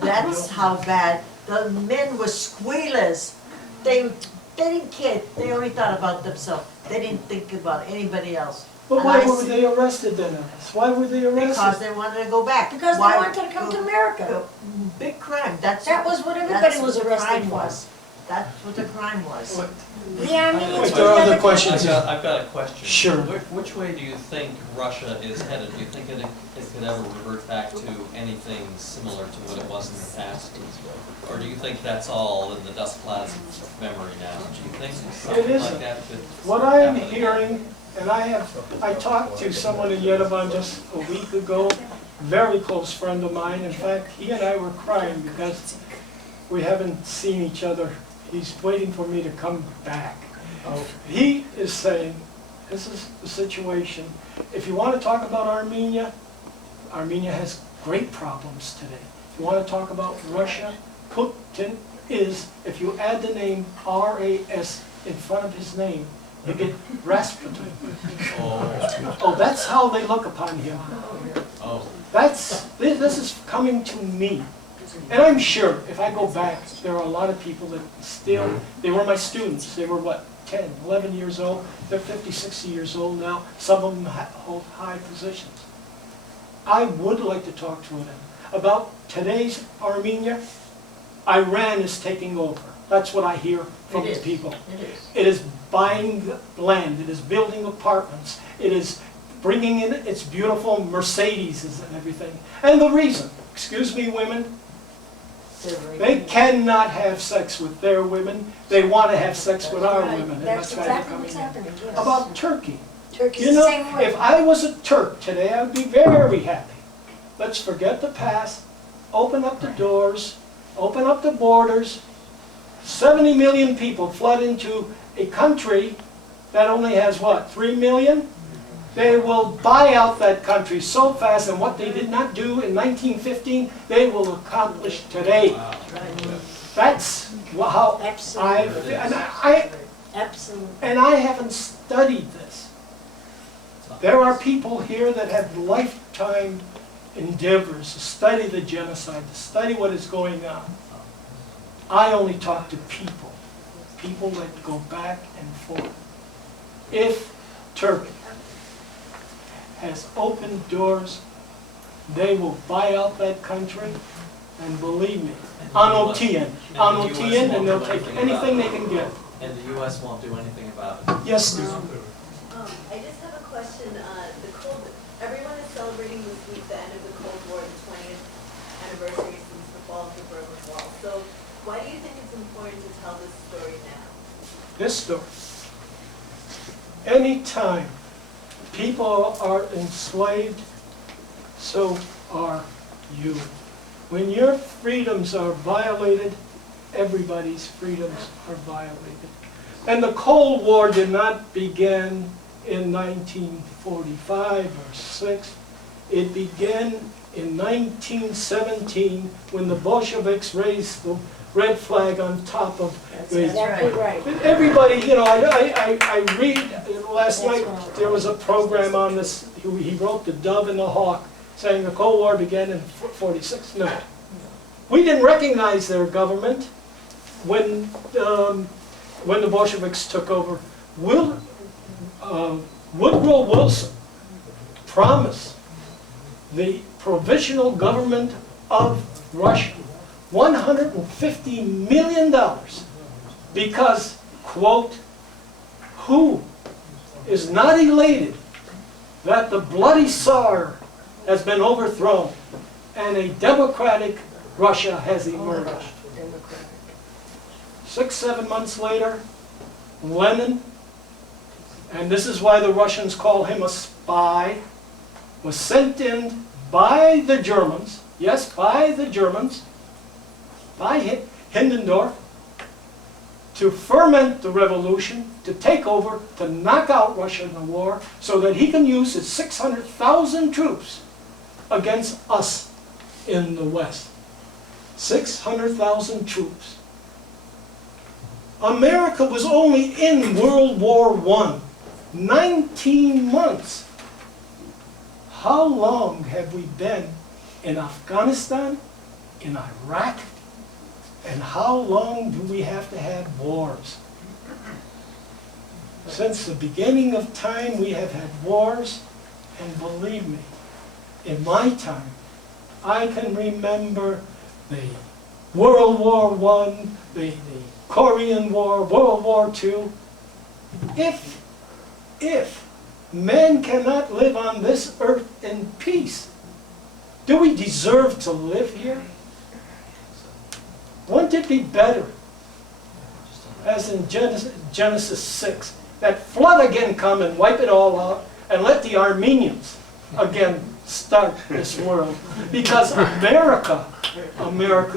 That's how bad. The men were squealers. They didn't care. They only thought about themselves. They didn't think about anybody else. But And why I were see- they arrested then, Alice? Why were they Because arrested? they wanted to go back. Because they Why- wanted to come to America. Big crime. That was what everybody was arrested for. That's what the crime was. What- The Armenians Wait, were there are other never- questions. I've got a question. Sure. Which way do you think Russia is headed? Do you think it could ever revert back to anything similar to what it was in the past? Or do you think that's all in the dust clouds of memory now? Do you think something isn't. like that could What I am happen again? hearing, and I talked to someone in Yerevan just a week ago, very close friend of mine. In fact, he and I were crying because we haven't seen each other. He's waiting for me to come back. He is saying, this is the situation. If you want to talk about Armenia, Armenia has great problems today. If you want to talk about Russia, Putin is, if you add the name R-A-S in front of his name, you get Rasputin. Oh, that's how they look upon him. Oh, This is coming to me. And I'm sure if I go back, there are a lot of people that still, they were my students. They were what, 10, 11 years old. They're 50, 60 years old now. Some of them hold high positions. I would like to talk to them about today's Armenia. Iran is taking over. That's what I hear from It the is. people. It is. It is buying land. It is building apartments. It is bringing in its beautiful Mercedes and everything. And the reason, excuse me, women, they cannot have sex with their women. They want to have sex with our women. And That's that's why they're exactly coming what's in. happening, yes. About Turkey. Turkey's You the know, same way. if I was a Turk today, I would be very happy. Let's forget the past, open up the doors, open up the borders. 70 million people flood into a country that only has what, 3 million? They will buy out that country so fast, and what they did not do in 1915, they will accomplish today. That's how Absolutely. Absolutely. and I haven't studied this. There are people here that have lifetime endeavors to study the genocide, to study what is going on. I only talk to people that go back and forth. If Turkey has opened doors, they will buy out that country, and believe me, Anotian, and they'll take anything they can get. and the U.S. won't do anything about it. Yes, Steve. I just have a question. Everyone is celebrating this week the end of the Cold War, the 20th anniversary since the fall of the Berlin Wall. So why do you think it's important to tell this story now? This story. Anytime people are enslaved, so are you. When your freedoms are violated, everybody's freedoms are violated. And the Cold War did not begin in 1945 or 6. It began in 1917 when the Bolsheviks raised the red flag on top of the... Exactly right. Everybody, you know, I read, last night there was a program on this, he wrote The Dove and the Hawk, saying the Cold War began in 46. No. We didn't recognize their government when the Bolsheviks took over. Woodrow Wilson promised the provisional government of Russia $150 million because, quote, who is not elated that the bloody Tsar has been overthrown and a democratic Russia has emerged. 6, 7 months later, Lenin, and this is why the Russians call him a spy, was sent in by the Germans, yes, by the Germans, by Hindenburg, to ferment the revolution, to take over, to knock out Russia in the war, so that he can use his 600,000 troops against us in the West. 600,000 troops. America was only in World War I 19 months. How long have we been in Afghanistan, in Iraq, and how long do we have to have wars? Since the beginning of time we have had wars, and believe me, in my time, I can remember the World War I, the Korean War, World War II. If man cannot live on this earth in peace, do we deserve to live here? Wouldn't it be better, as in Genesis 6, that flood again come and wipe it all out, and let the Armenians again start this world? Because America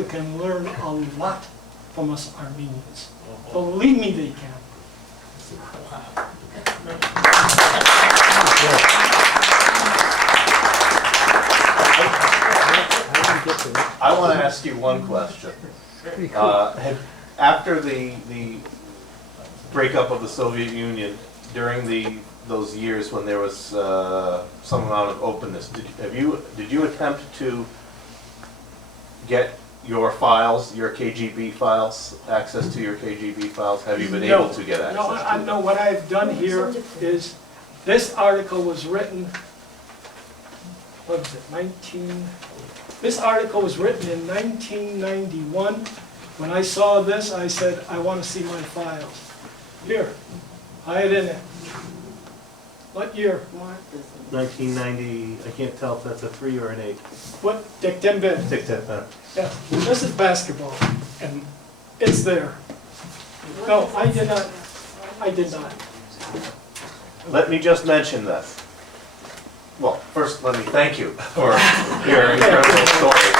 can learn a lot from us Armenians. Believe me, they can. I want to ask you one question. After the breakup of the Soviet Union, during those years when there was some amount of openness, did you attempt to get your files, your KGB files, access to your KGB files? Have you been able to get access? No, what I've done here is, this article was written, what was it, this article was written in 1991. When I saw this, I said, I want to see my files. Here, I had in it. What year? 1990, I can't tell if that's a 3 or an 8. What, Dick Dimbin? Take that back. Yeah, this is basketball, and it's there. No, I did not. I did not. Let me just mention this. Well, first, let me thank you for your incredible story.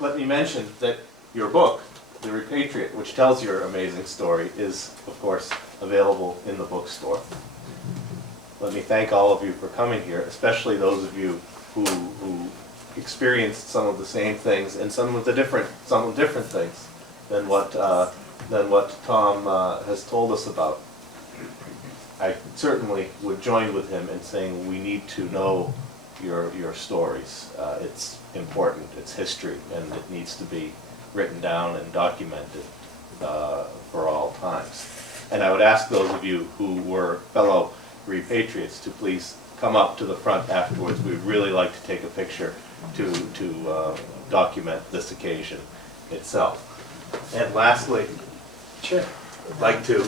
Let me mention that your book, The Repatriate, which tells your amazing story, is, of course, available in the bookstore. Let me thank all of you for coming here, especially those of you who experienced some of the same things and some of different things than what Tom has told us about. I certainly would join with him in saying we need to know your stories. It's important, it's history, and it needs to be written down and documented for all times. And I would ask those of you who were fellow repatriates to please come up to the front afterwards. We'd really like to take a picture to document this occasion itself. And lastly, Chair. I'd like to,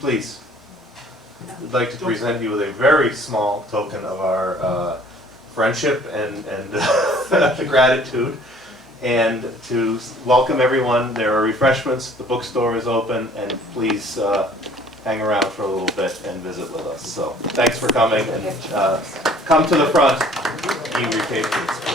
please, I'd like to present you with a very small token of our friendship and gratitude. and to welcome everyone. There are refreshments, the bookstore is open, and please hang around for a little bit and visit with us. So thanks for coming, and come to the front, be repatriates.